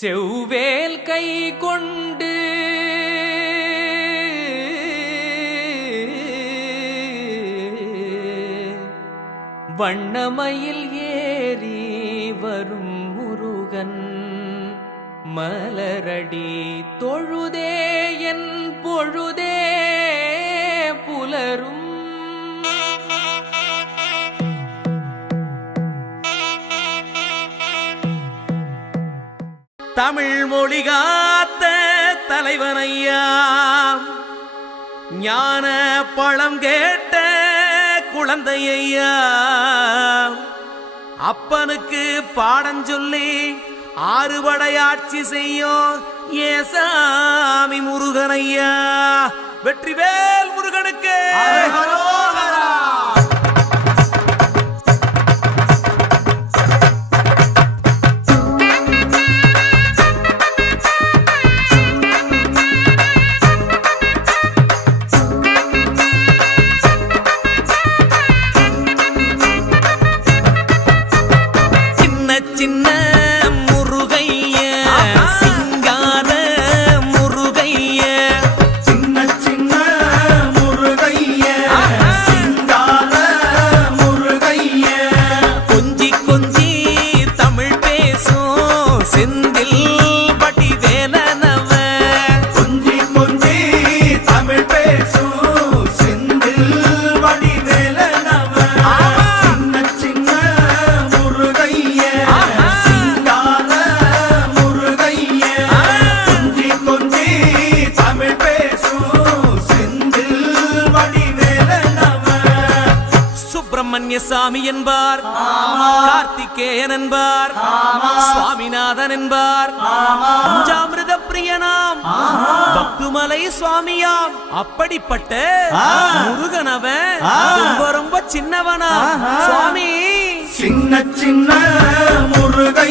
செவ்வேல் கை கொண்டு வண்ணமயில் ஏறி வரும் முருகன் மலரடி தொழுதே என் பொழுதே புலரும். தமிழ் மொழி காத்த தலைவனையா, ஞான பழம் கேட்ட குழந்தையா, அப்பனுக்கு பாடம் சொல்லி ஆறுபடையாட்சி செய்யும் ஏசாமி முருகனையா. வெற்றிவேல் முருகனுக்கு சின்ன முருகைய சிங்கார முருகைய, சின்ன சின்ன முருகைய சிங்கார முருகைய, கொஞ்சி கொஞ்சி தமிழ் பேசும் செந்தில் வடிவேலனவ, கொஞ்சி கொஞ்சி தமிழ் பேசும் செந்தில் வடிவேலனவ. சின்ன சின்ன முருகைய சிங்கார முருகைய, கொஞ்சி கொஞ்சி தமிழ் பேசும் செந்தில் வடிவேலனவ. சுப்பிரமணிய சாமி என்பார், கார்த்திகேயன் என்பார், சுவாமிநாதன் என்பார், பஞ்சாமிர்த பிரியனாம் பக்துமலை சுவாமியாம். அப்படிப்பட்ட முருகனவன் ரொம்ப ரொம்ப சின்னவனா சுவாமி. சின்ன சின்ன முருகை